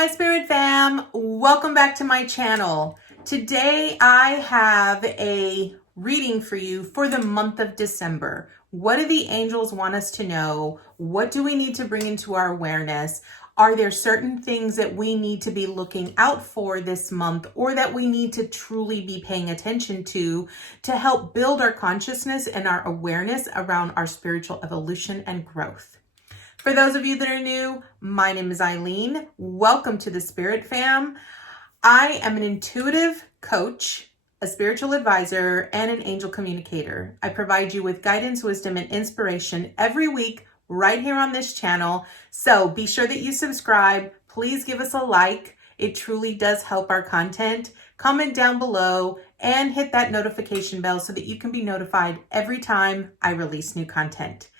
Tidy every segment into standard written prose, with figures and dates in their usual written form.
Hi Spirit Fam, welcome back to my channel. Today I have a reading for you for the month of December. What do the angels want us to know? What do we need to bring into our awareness? Are there certain things that we need to be looking out for this month or that we need to truly be paying attention to help build our consciousness and our awareness around our spiritual evolution and growth? For those of you that are new, my name is Eileen. Welcome to the Spirit Fam. I am an intuitive coach, a spiritual advisor, and an angel communicator. I provide you with guidance, wisdom, and inspiration every week right here on this channel. So be sure that you subscribe. Please give us a like. It truly does help our content. Comment down below and hit that notification bell so that you can be notified every time I release new content.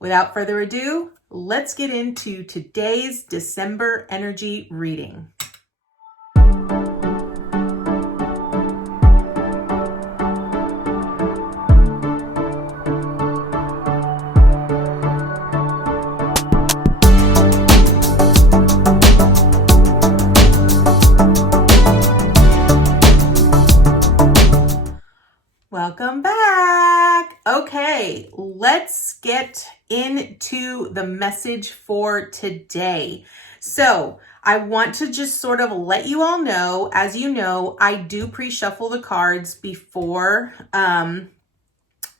Without further ado, let's get into today's December energy reading. Welcome back. Okay, let's get into the message for today. So I want to just sort of let you all know, as you know, I do pre-shuffle the cards before, and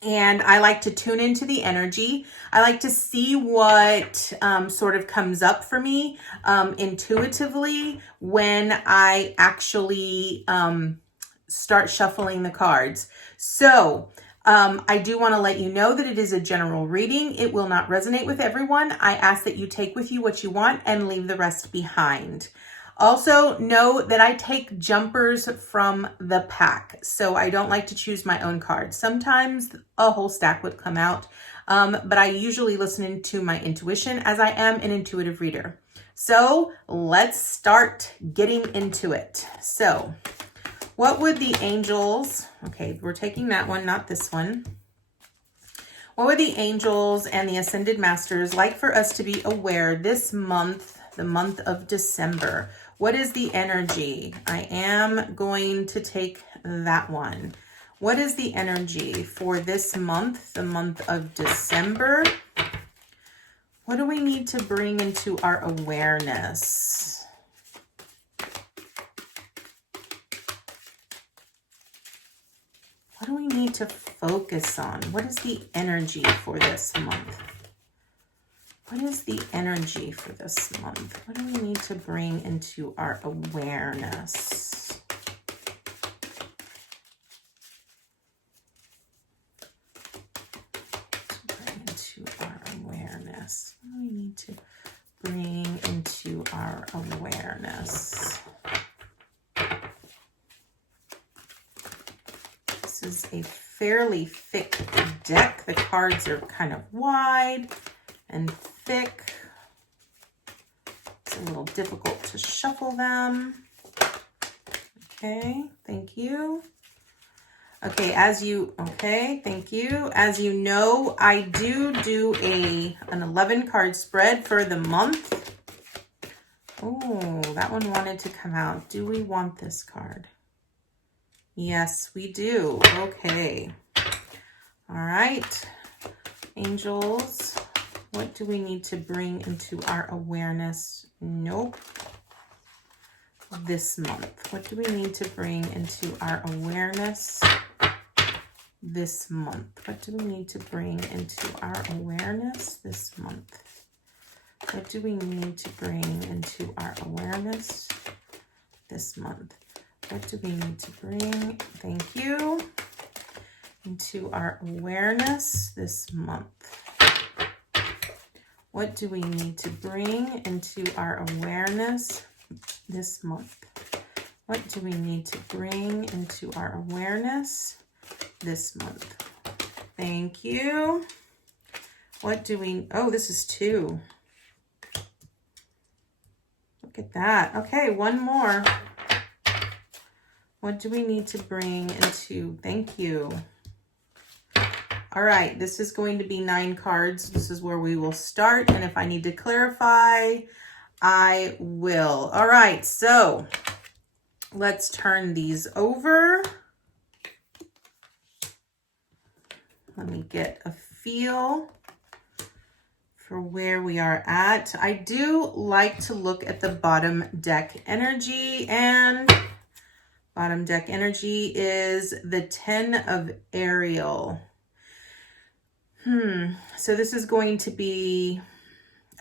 I like to tune into the energy. I like to see what sort of comes up for me intuitively when I actually start shuffling the cards. So I do want to let you know that it is a general reading. It will not resonate with everyone. I ask that you take with you what you want and leave the rest behind. Also, know that I take jumpers from the pack, so I don't like to choose my own cards. Sometimes a whole stack would come out, but I usually listen to my intuition as I am an intuitive reader. So let's start getting into it. So what would the angels, okay, we're taking that one, not this one. What would the angels and the ascended masters like for us to be aware this month, the month of December? What is the energy? I am going to take that one. What is the energy for this month, the month of December? What do we need to bring into our awareness? What do we need to focus on? What is the energy for this month? What is the energy for this month? What do we need to bring into our awareness? Bring into our awareness. What do we need to bring into our awareness? This is a fairly thick deck. The cards are kind of wide and thick. It's a little difficult to shuffle them. Okay, thank you. Okay, thank you. As you know, I do an 11 card spread for the month. Oh, that one wanted to come out. Do we want this card? Yes, we do. Okay. All right. Angels, what do we need to bring into our awareness? Nope. This month. What do we need to bring into our awareness this month? What do we need to bring into our awareness this month? What do we need to bring into our awareness this month? What do we need to bring, thank you, into our awareness this month? What do we need to bring into our awareness this month? What do we need to bring into our awareness this month? Thank you. What do we, oh, this is 2. Look at that. Okay, one more. What do we need to bring into, thank you. All right, this is going to be 9 cards. This is where we will start. And if I need to clarify, I will. All right, so let's turn these over. Let me get a feel for where we are at. I do like to look at the bottom deck energy, and bottom deck energy is the 10 of Ariel. So this is going to be,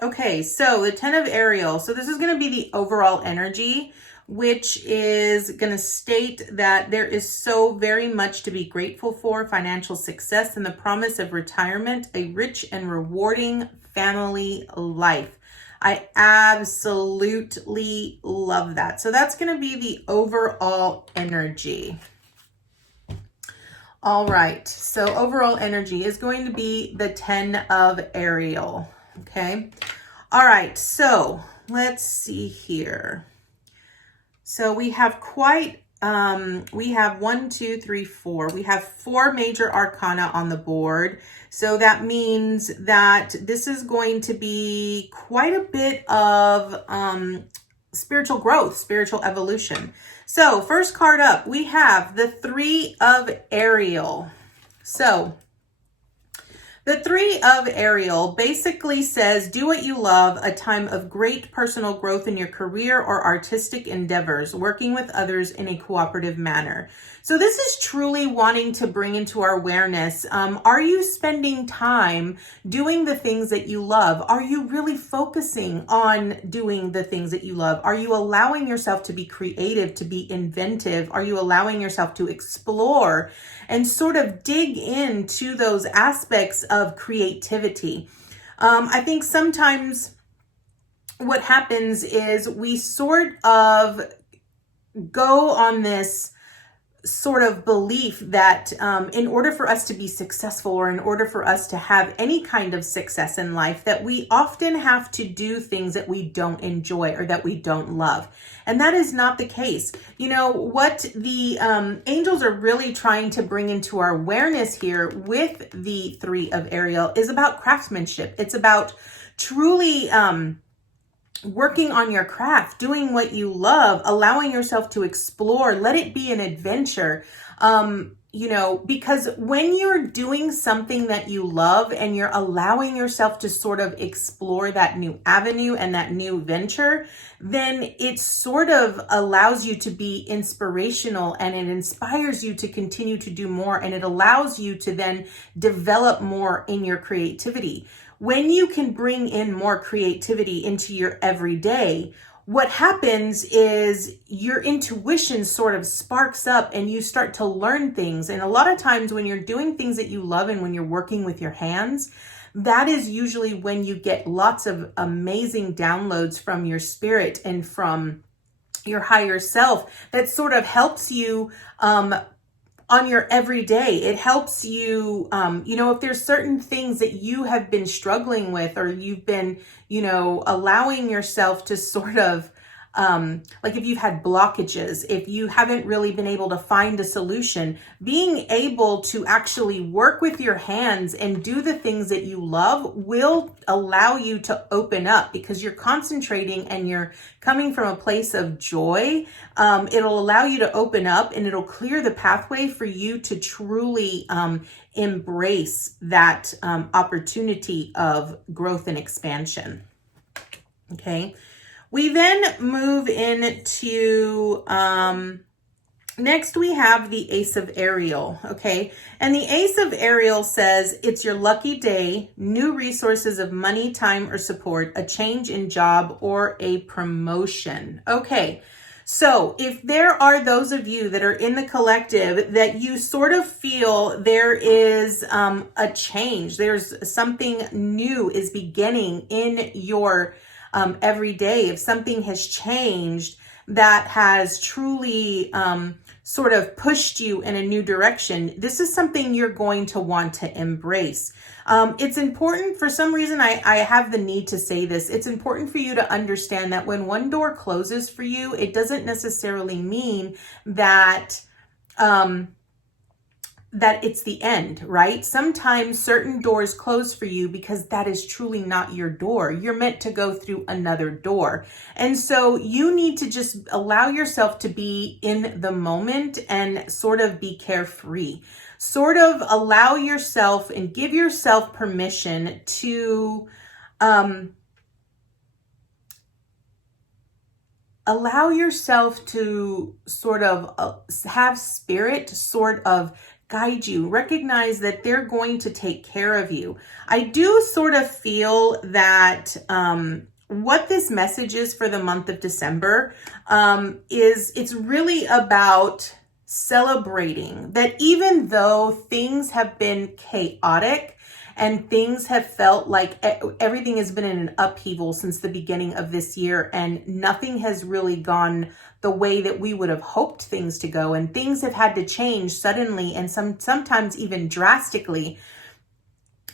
okay, so the 10 of Ariel. So this is going to be the overall energy, which is going to state that there is so very much to be grateful for: financial success and the promise of retirement, a rich and rewarding family life. I absolutely love that. So that's going to be the overall energy. All right, so overall energy is going to be the 10 of Ariel, okay? All right, so let's see here. So we have we have 1, 2, 3, 4. We have 4 major arcana on the board. So that means that this is going to be quite a bit of spiritual growth, spiritual evolution. So first card up, we have the 3 of Ariel. So the 3 of Ariel basically says, do what you love, a time of great personal growth in your career or artistic endeavors, working with others in a cooperative manner. So this is truly wanting to bring into our awareness, are you spending time doing the things that you love? Are you really focusing on doing the things that you love? Are you allowing yourself to be creative, to be inventive? Are you allowing yourself to explore and sort of dig into those aspects of creativity? I think sometimes what happens is we sort of go on this sort of belief that in order for us to be successful, or in order for us to have any kind of success in life, that we often have to do things that we don't enjoy or that we don't love. And that is not the case. You know, what the angels are really trying to bring into our awareness here with the 3 of Ariel is about craftsmanship. It's about truly working on your craft, doing what you love, allowing yourself to explore, let it be an adventure. You know, because when you're doing something that you love and you're allowing yourself to sort of explore that new avenue and that new venture, then it sort of allows you to be inspirational, and it inspires you to continue to do more, and it allows you to then develop more in your creativity. When you can bring in more creativity into your everyday, what happens is your intuition sort of sparks up and you start to learn things. And a lot of times when you're doing things that you love and when you're working with your hands, that is usually when you get lots of amazing downloads from your spirit and from your higher self that sort of helps you on your everyday. It helps you, you know, if there's certain things that you have been struggling with, or you've been, you know, allowing yourself to sort of, like if you've had blockages, if you haven't really been able to find a solution, being able to actually work with your hands and do the things that you love will allow you to open up, because you're concentrating and you're coming from a place of joy. It'll allow you to open up, and it'll clear the pathway for you to truly embrace that opportunity of growth and expansion. Okay. We then move into, next we have the Ace of Ariel, okay? And the Ace of Ariel says, it's your lucky day, new resources of money, time, or support, a change in job, or a promotion. Okay, so if there are those of you that are in the collective that you sort of feel there is a change, there's something new is beginning in your every day, if something has changed that has truly sort of pushed you in a new direction, this is something you're going to want to embrace. It's important, for some reason, I have the need to say this. It's important for you to understand that when one door closes for you, it doesn't necessarily mean that that it's the end, right? Sometimes certain doors close for you because that is truly not your door. You're meant to go through another door. And so you need to just allow yourself to be in the moment and sort of be carefree. Sort of allow yourself and give yourself permission to allow yourself to sort of have spirit sort of guide you. Recognize that they're going to take care of you. I do sort of feel that what this message is for the month of December is it's really about celebrating that even though things have been chaotic and things have felt like everything has been in an upheaval since the beginning of this year, and nothing has really gone the way that we would have hoped things to go, and things have had to change suddenly and sometimes even drastically.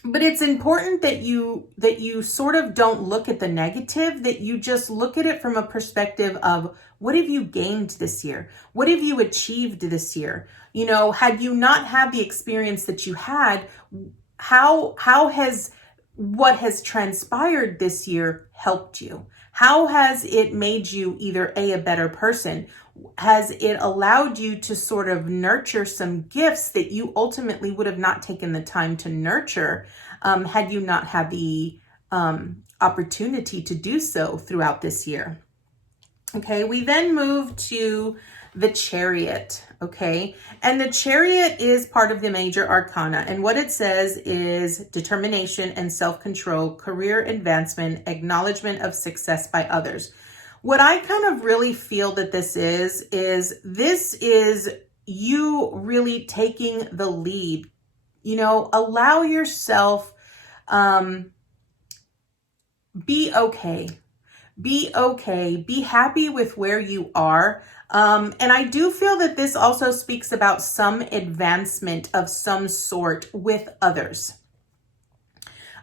But it's important that you sort of don't look at the negative, that you just look at it from a perspective of, what have you gained this year? What have you achieved this year? You know, had you not had the experience that you had, how has what has transpired this year helped you? How has it made you either a better person? Has it allowed you to sort of nurture some gifts that you ultimately would have not taken the time to nurture had you not had the opportunity to do so throughout this year? Okay, we then move to the Chariot, okay? And the Chariot is part of the major arcana. And what it says is determination and self-control, career advancement, acknowledgement of success by others. What I kind of really feel that this is you really taking the lead. You know, allow yourself, be okay. Be okay. Be happy with where you are. And I do feel that this also speaks about some advancement of some sort with others.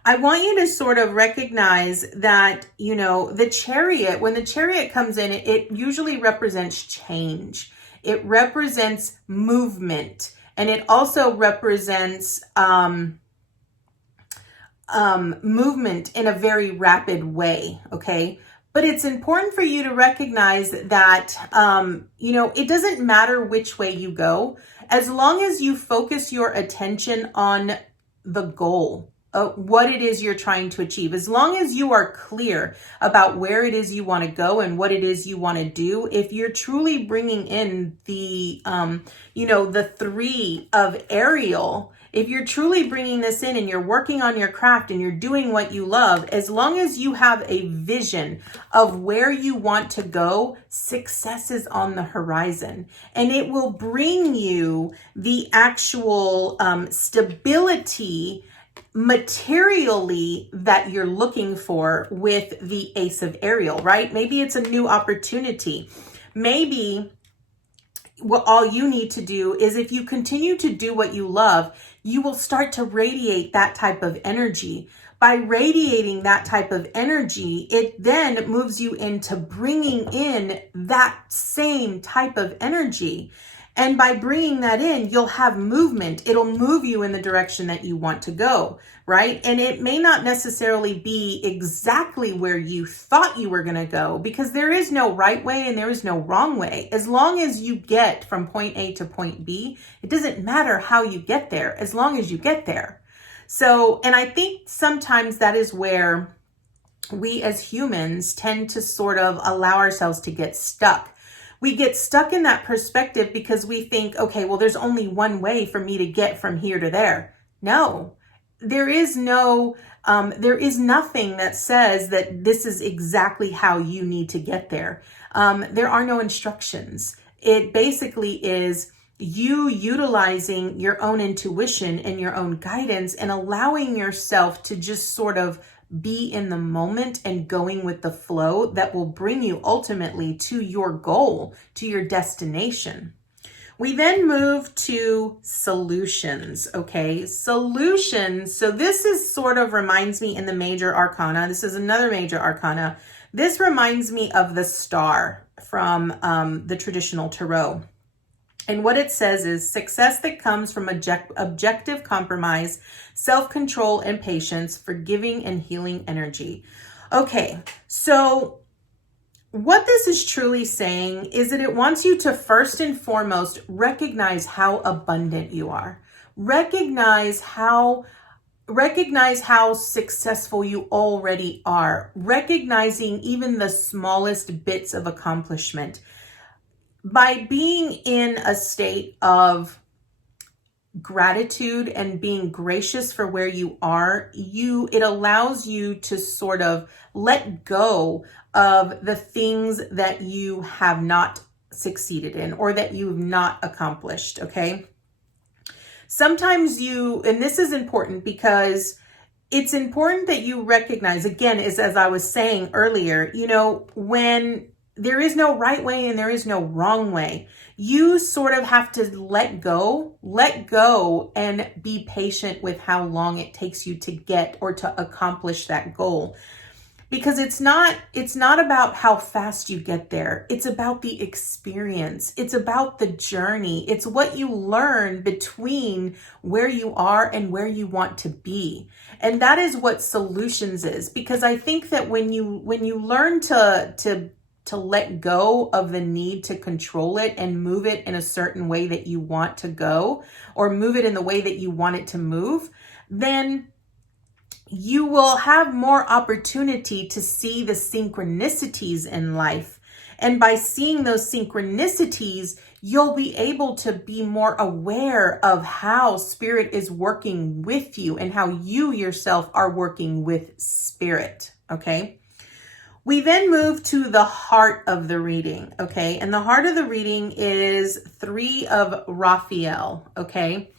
I want you to sort of recognize that, you know, the Chariot, when the Chariot comes in, it usually represents change. It represents movement, and it also represents movement in a very rapid way, okay? But it's important for you to recognize that, you know, it doesn't matter which way you go, as long as you focus your attention on the goal, what it is you're trying to achieve. As long as you are clear about where it is you want to go and what it is you want to do, if you're truly bringing in the, you know, the 3 of Ariel, if you're truly bringing this in and you're working on your craft and you're doing what you love, as long as you have a vision of where you want to go, success is on the horizon. And it will bring you the actual stability materially that you're looking for with the Ace of Ariel, right? Maybe it's a new opportunity. Maybe what all you need to do is, if you continue to do what you love, you will start to radiate that type of energy. By radiating that type of energy, it then moves you into bringing in that same type of energy. And by bringing that in, you'll have movement. It'll move you in the direction that you want to go, right? And it may not necessarily be exactly where you thought you were going to go, because there is no right way and there is no wrong way. As long as you get from point A to point B, it doesn't matter how you get there, as long as you get there. So, and I think sometimes that is where we as humans tend to sort of allow ourselves to get stuck. We get stuck in that perspective because we think, okay, well, there's only one way for me to get from here to there. No, there is nothing that says that this is exactly how you need to get there. There are no instructions. It basically is you utilizing your own intuition and your own guidance and allowing yourself to just sort of be in the moment and going with the flow that will bring you ultimately to your goal, to your destination. We then move to solutions, okay? Solutions. So this is sort of reminds me in the major arcana. This is another major arcana. This reminds me of the star from the traditional tarot. And what it says is success that comes from objective compromise, self-control and patience, forgiving and healing energy. Okay, so what this is truly saying is that it wants you to first and foremost recognize how abundant you are. Recognize how successful you already are. Recognizing even the smallest bits of accomplishment. By being in a state of gratitude and being gracious for where you are, it allows you to sort of let go of the things that you have not succeeded in or that you've not accomplished, okay? Sometimes and this is important because it's important that you recognize, again, as I was saying earlier, when there is no right way and there is no wrong way. You sort of have to let go and be patient with how long it takes you to get or to accomplish that goal. Because it's not about how fast you get there. It's about the experience. It's about the journey. It's what you learn between where you are and where you want to be. And that is what solutions is. Because I think that when you learn to let go of the need to control it and move it in a certain way that you want to go, or move it in the way that you want it to move, then you will have more opportunity to see the synchronicities in life. And by seeing those synchronicities, you'll be able to be more aware of how spirit is working with you and how you yourself are working with spirit, okay? We then move to the heart of the reading, okay? And the heart of the reading is 3 of Raphael, okay?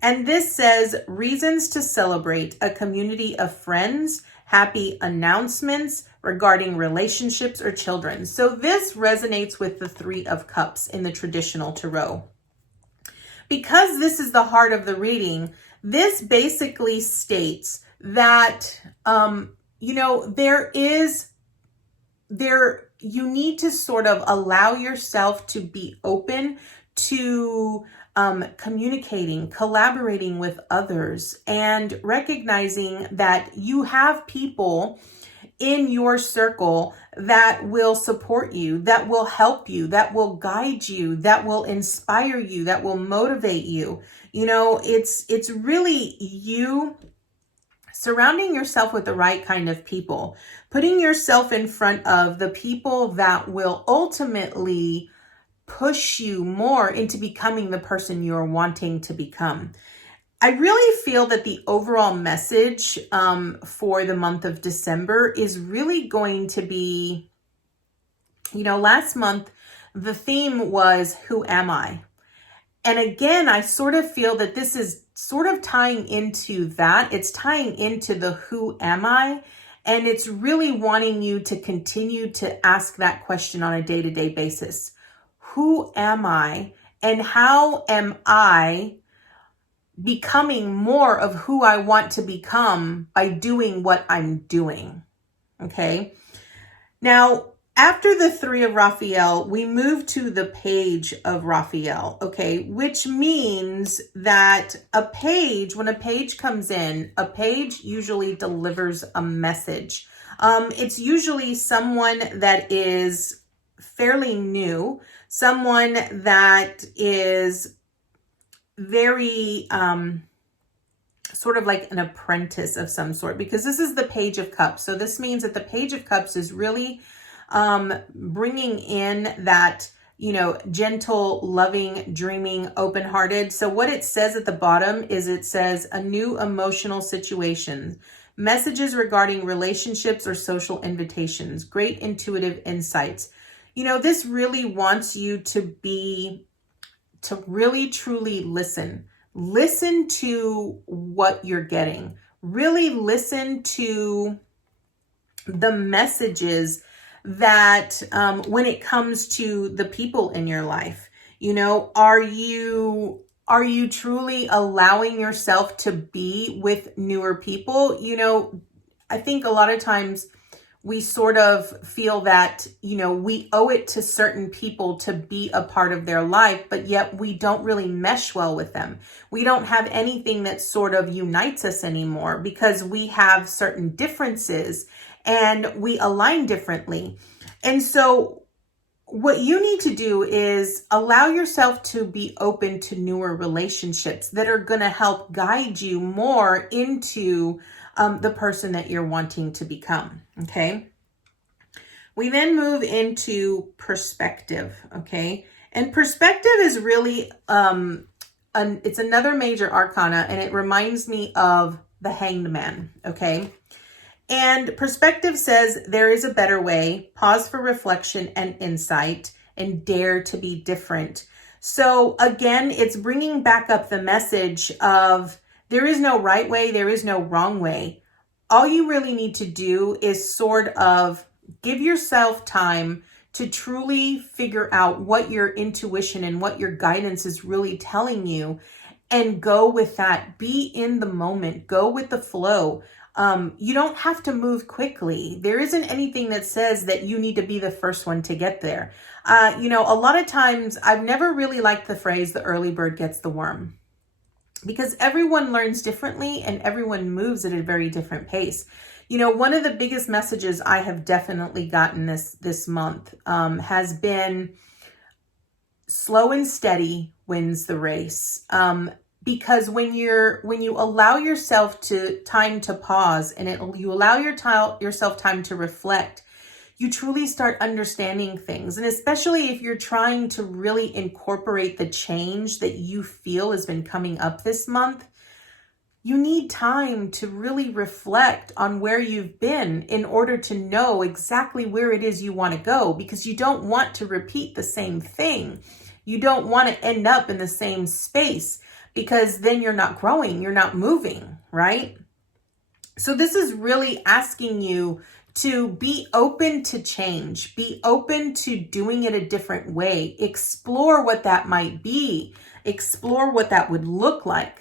And this says, reasons to celebrate a community of friends, happy announcements regarding relationships or children. So this resonates with the 3 of Cups in the traditional tarot. Because this is the heart of the reading, this basically states that, you need to sort of allow yourself to be open to communicating, collaborating with others, and recognizing that you have people in your circle that will support you, that will help you, that will guide you, that will inspire you, that will motivate you. It's really you surrounding yourself with the right kind of people, putting yourself in front of the people that will ultimately push you more into becoming the person you're wanting to become. I really feel that the overall message for the month of December is really going to be, last month, the theme was, who am I? And again, I sort of feel that this is sort of tying into that. It's tying into the who am I? And it's really wanting you to continue to ask that question on a day-to-day basis. Who am I? And how am I becoming more of who I want to become by doing what I'm doing? Okay. Now, after the 3 of Raphael, we move to the Page of Raphael, okay, which means that when a page comes in, a page usually delivers a message. It's usually someone that is fairly new, someone that is very sort of like an apprentice of some sort, because this is the Page of Cups. So this means that the Page of Cups is really bringing in that, gentle, loving, dreaming, open-hearted. So what it says at the bottom is it says a new emotional situation, messages regarding relationships or social invitations, great intuitive insights. This really wants you to really truly listen to what you're getting, really listen to the messages that when it comes to the people in your life, are you truly allowing yourself to be with newer people? I think a lot of times we sort of feel that, we owe it to certain people to be a part of their life, but yet we don't really mesh well with them. We don't have anything that sort of unites us anymore because we have certain differences and we align differently. And so what you need to do is allow yourself to be open to newer relationships that are going to help guide you more into the person that you're wanting to become. Okay. We then move into perspective. Okay. And perspective is really, it's another major arcana, and it reminds me of the Hanged Man. Okay. And perspective says there is a better way, pause for reflection and insight, and dare to be different. So again, it's bringing back up the message of there is no right way, there is no wrong way. All you really need to do is sort of give yourself time to truly figure out what your intuition and what your guidance is really telling you, and go with that. Be in the moment, go with the flow. You don't have to move quickly. There isn't anything that says that you need to be the first one to get there. A lot of times I've never really liked the phrase, the early bird gets the worm, because everyone learns differently and everyone moves at a very different pace. One of the biggest messages I have definitely gotten this month has been slow and steady wins the race. Because when you allow yourself time to pause, and you allow yourself time to reflect, you truly start understanding things. And especially if you're trying to really incorporate the change that you feel has been coming up this month, you need time to really reflect on where you've been in order to know exactly where it is you want to go, because you don't want to repeat the same thing. You don't want to end up in the same space, because then you're not growing, you're not moving, right? So this is really asking you to be open to change, be open to doing it a different way, explore what that might be, explore what that would look like.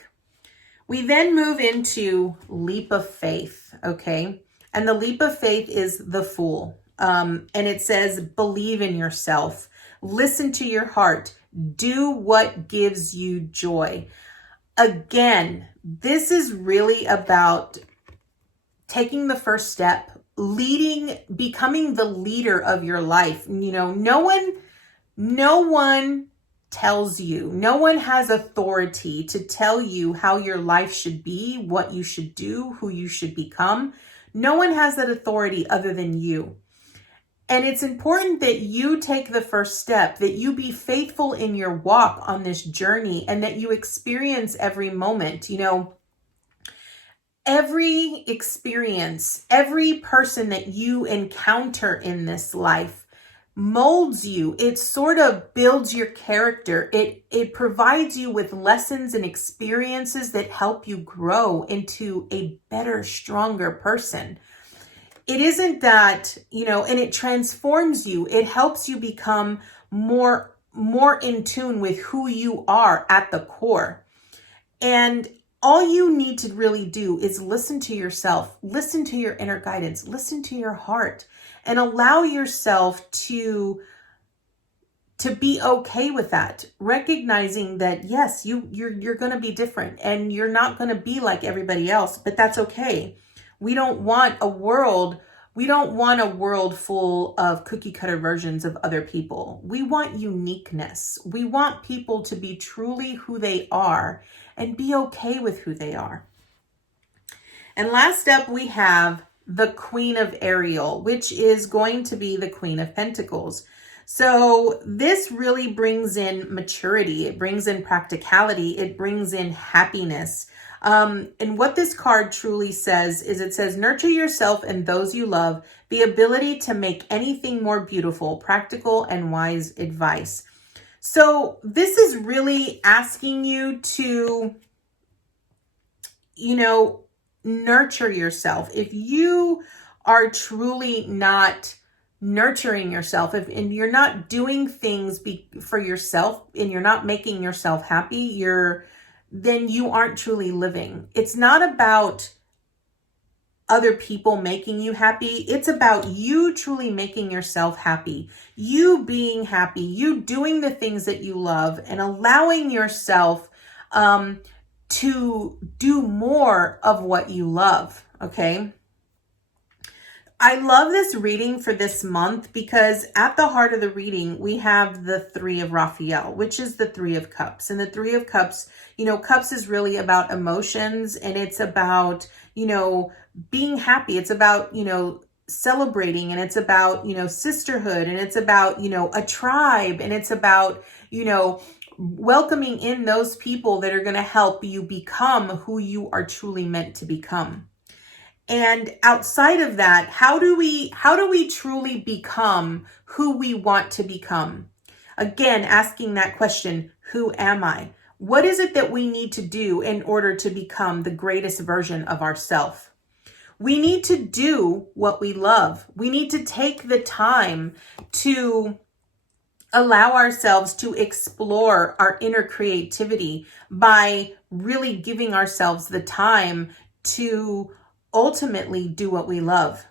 We then move into leap of faith, okay? And the leap of faith is the Fool. And it says, believe in yourself, listen to your heart, do what gives you joy. Again, this is really about taking the first step, becoming the leader of your life. No one tells you, no one has authority to tell you how your life should be, what you should do, who you should become. No one has that authority other than you. And it's important that you take the first step, that you be faithful in your walk on this journey, and that you experience every moment. Every experience, every person that you encounter in this life molds you. It sort of builds your character. It provides you with lessons and experiences that help you grow into a better, stronger person. It isn't that, and it transforms you. It helps you become more in tune with who you are at the core. And all you need to really do is listen to yourself, listen to your inner guidance, listen to your heart, and allow yourself to be okay with that, recognizing that yes, you're going to be different and you're not going to be like everybody else, but that's okay. We don't want a world full of cookie cutter versions of other people. We want uniqueness. We want people to be truly who they are and be okay with who they are. And last up, we have the Queen of Ariel, which is going to be the Queen of Pentacles. So this really brings in maturity. It brings in practicality. It brings in happiness. And what this card truly says is, it says, nurture yourself and those you love, the ability to make anything more beautiful, practical and wise advice. So this is really asking you to, nurture yourself. If you are truly not nurturing yourself, and you're not doing things for yourself, and you're not making yourself happy, then you aren't truly living. It's not about other people making you happy. It's about you truly making yourself happy, you being happy, you doing the things that you love and allowing yourself to do more of what you love. Okay. I love this reading for this month because at the heart of the reading, we have the Three of Raphael, which is the Three of Cups. And the Three of Cups, cups is really about emotions, and it's about, being happy. It's about, celebrating, and it's about, sisterhood, and it's about, a tribe, and it's about, welcoming in those people that are going to help you become who you are truly meant to become. And outside of that, how do we truly become who we want to become? Again, asking that question, who am I? What is it that we need to do in order to become the greatest version of ourselves? We need to do what we love. We need to take the time to allow ourselves to explore our inner creativity by really giving ourselves the time to ultimately do what we love.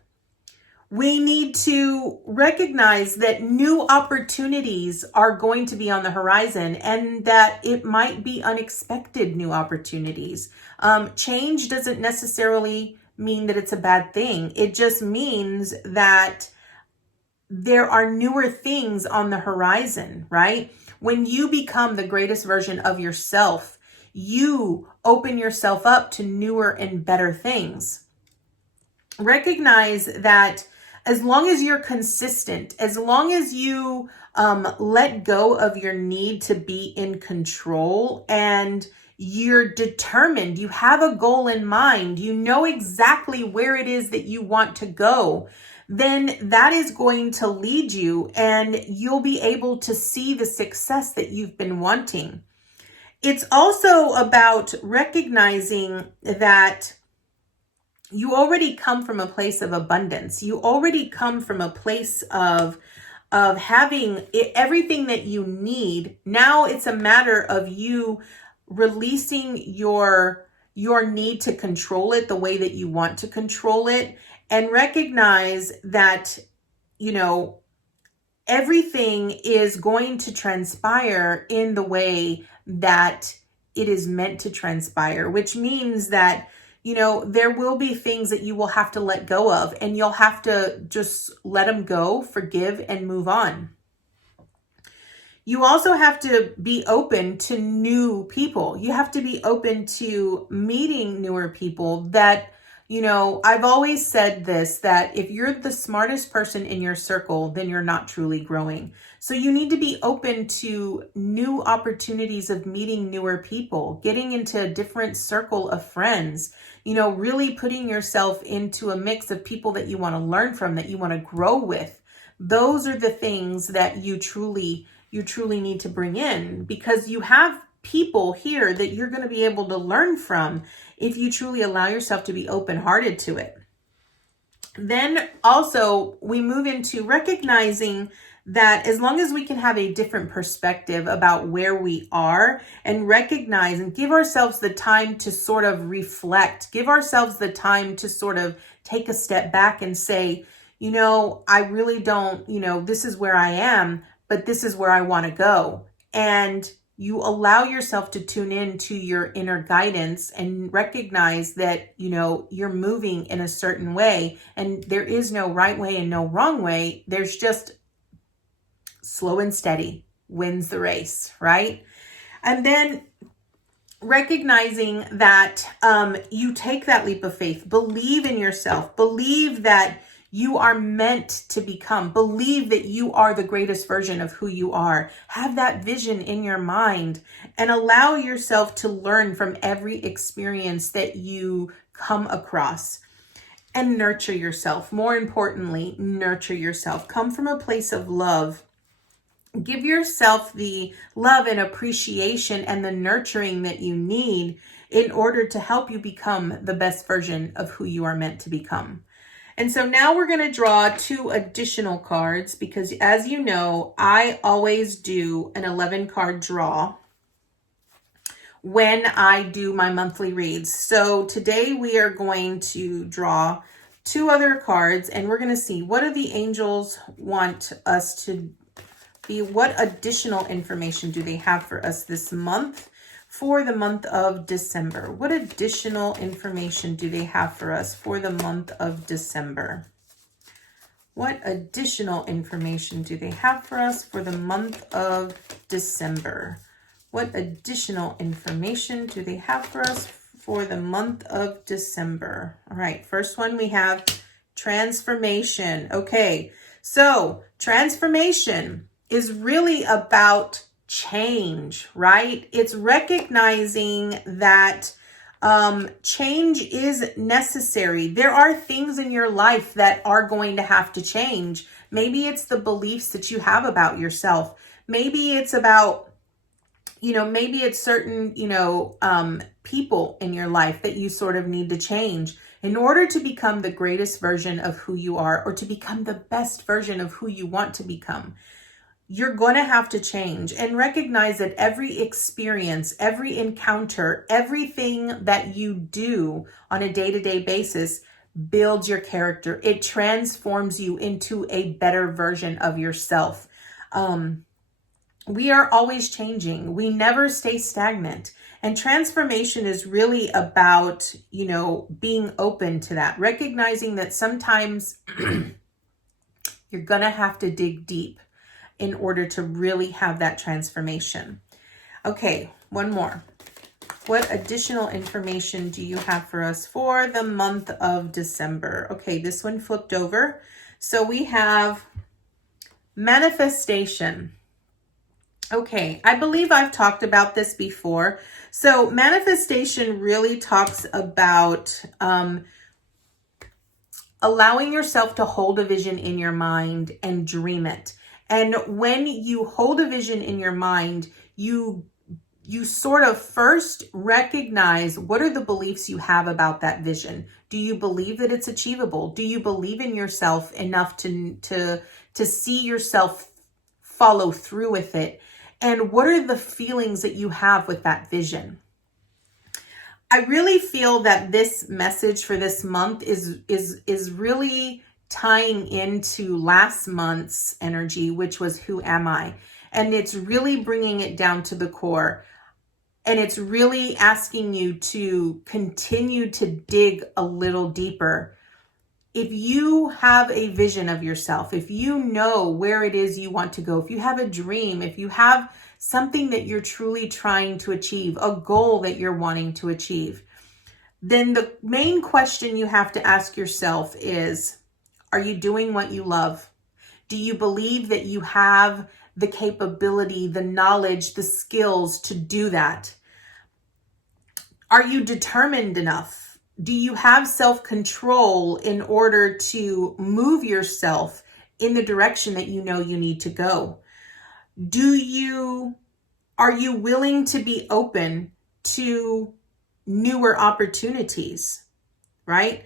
We need to recognize that new opportunities are going to be on the horizon, and that it might be unexpected new opportunities. Change doesn't necessarily mean that it's a bad thing. It just means that there are newer things on the horizon, right? When you become the greatest version of yourself, you open yourself up to newer and better things. Recognize that as long as you're consistent, as long as you let go of your need to be in control, and you're determined, you have a goal in mind, you know exactly where it is that you want to go, then that is going to lead you, and you'll be able to see the success that you've been wanting. It's also about recognizing that you already come from a place of abundance. You already come from a place of having everything that you need. Now it's a matter of you releasing your need to control it the way that you want to control it, and recognize that, everything is going to transpire in the way that it is meant to transpire, which means that there will be things that you will have to let go of, and you'll have to just let them go, forgive, and move on. You also have to be open to new people. You have to be open to meeting newer people that, I've always said this, that if you're the smartest person in your circle, then you're not truly growing. So you need to be open to new opportunities of meeting newer people, getting into a different circle of friends, really putting yourself into a mix of people that you want to learn from, that you want to grow with. Those are the things that you truly need to bring in, because you have people here that you're going to be able to learn from if you truly allow yourself to be open-hearted to it. Then also we move into recognizing that as long as we can have a different perspective about where we are, and recognize and give ourselves the time to sort of reflect, give ourselves the time to sort of take a step back and say, I really don't, this is where I am, but this is where I want to go. And you allow yourself to tune in to your inner guidance and recognize that, you're moving in a certain way, and there is no right way and no wrong way. There's just slow and steady wins the race, right? And then recognizing that you take that leap of faith, believe in yourself, believe that you are meant to become, believe that you are the greatest version of who you are. Have that vision in your mind, and allow yourself to learn from every experience that you come across, and nurture yourself. More importantly, nurture yourself. Come from a place of love. Give yourself the love and appreciation and the nurturing that you need in order to help you become the best version of who you are meant to become. And so now we're going to draw 2 additional cards, because as you know, I always do an 11 card draw when I do my monthly reads. So today we are going to draw 2 other cards, and we're going to see what do the angels want us to be, what additional information do they have for us this month for the month of December? What additional information do they have for us for the month of December? What additional information do they have for us for the month of December? What additional information do they have for us for the month of December? All right, first one we have transformation. Okay, so transformation is really about change, right? It's recognizing that change is necessary. There are things in your life that are going to have to change. Maybe it's the beliefs that you have about yourself. Maybe it's about, maybe it's certain, people in your life that you sort of need to change in order to become the greatest version of who you are, or to become the best version of who you want to become. You're going to have to change, and recognize that every experience, every encounter, everything that you do on a day-to-day basis builds your character. It transforms you into a better version of yourself. We are always changing. We never stay stagnant. And transformation is really about, being open to that, recognizing that sometimes you're going to have to dig deep in order to really have that transformation. Okay, one more. What additional information do you have for us for the month of December? Okay, this one flipped over. So we have manifestation. Okay, I believe I've talked about this before. So manifestation really talks about allowing yourself to hold a vision in your mind and dream it. And when you hold a vision in your mind, you sort of first recognize what are the beliefs you have about that vision. Do you believe that it's achievable? Do you believe in yourself enough to see yourself follow through with it? And what are the feelings that you have with that vision? I really feel that this message for this month is really tying into last month's energy, which was who am I? And it's really bringing it down to the core. And it's really asking you to continue to dig a little deeper. If you have a vision of yourself, if you know where it is you want to go, if you have a dream, if you have something that you're truly trying to achieve, a goal that you're wanting to achieve, then the main question you have to ask yourself is, are you doing what you love? Do you believe that you have the capability, the knowledge, the skills to do that? Are you determined enough? Do you have self-control in order to move yourself in the direction that you know you need to go? Are you willing to be open to newer opportunities, right?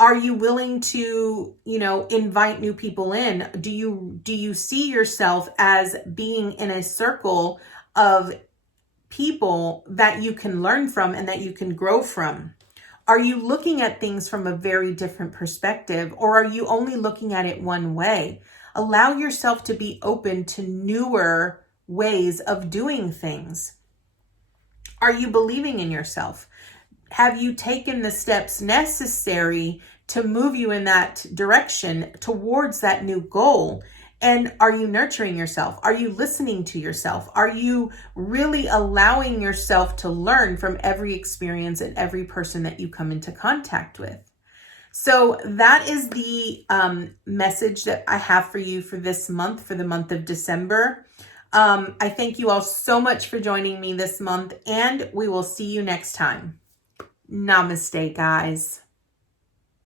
Are you willing to, invite new people in? Do you see yourself as being in a circle of people that you can learn from and that you can grow from? Are you looking at things from a very different perspective, or are you only looking at it one way? Allow yourself to be open to newer ways of doing things. Are you believing in yourself? Have you taken the steps necessary to move you in that direction towards that new goal? And are you nurturing yourself? Are you listening to yourself? Are you really allowing yourself to learn from every experience and every person that you come into contact with? So that is the message that I have for you for this month, for the month of December. I thank you all so much for joining me this month, and we will see you next time. Namaste, guys.